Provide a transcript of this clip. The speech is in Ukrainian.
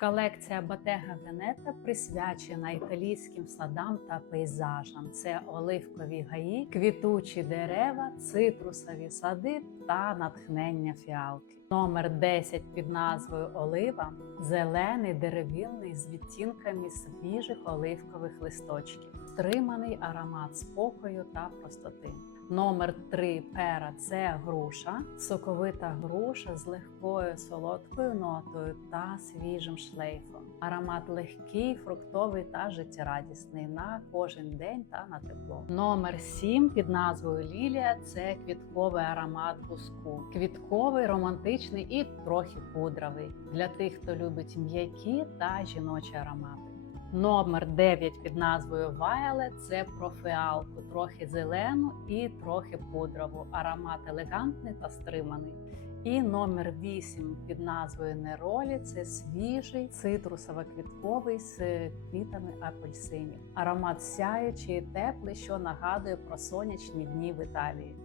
Колекція Bottega Veneta присвячена італійським садам та пейзажам. Це оливкові гаї, квітучі дерева, цитрусові сади та натхнення фіалки. Номер 10 під назвою Олива зелений деревинний з відтінками свіжих оливкових листочків, стриманий аромат спокою та простоти. Номер 3 пера це груша, соковита груша з легкою солодкою нотою та свіжим шлейфом. Аромат легкий, фруктовий та життєрадісний на кожен день та на тепло. Номер 7 під назвою Лілія це квітковий аромат буску. Квітковий, романтичний і трохи пудровий для тих, хто любить м'які та жіночі аромати. Номер 9 під назвою Violet – це про фіалку, трохи зелену і трохи пудрову. Аромат елегантний та стриманий. І номер 8 під назвою Неролі це свіжий цитрусово-квітковий з квітами апельсинів. Аромат сяючий і теплий, що нагадує про сонячні дні в Італії.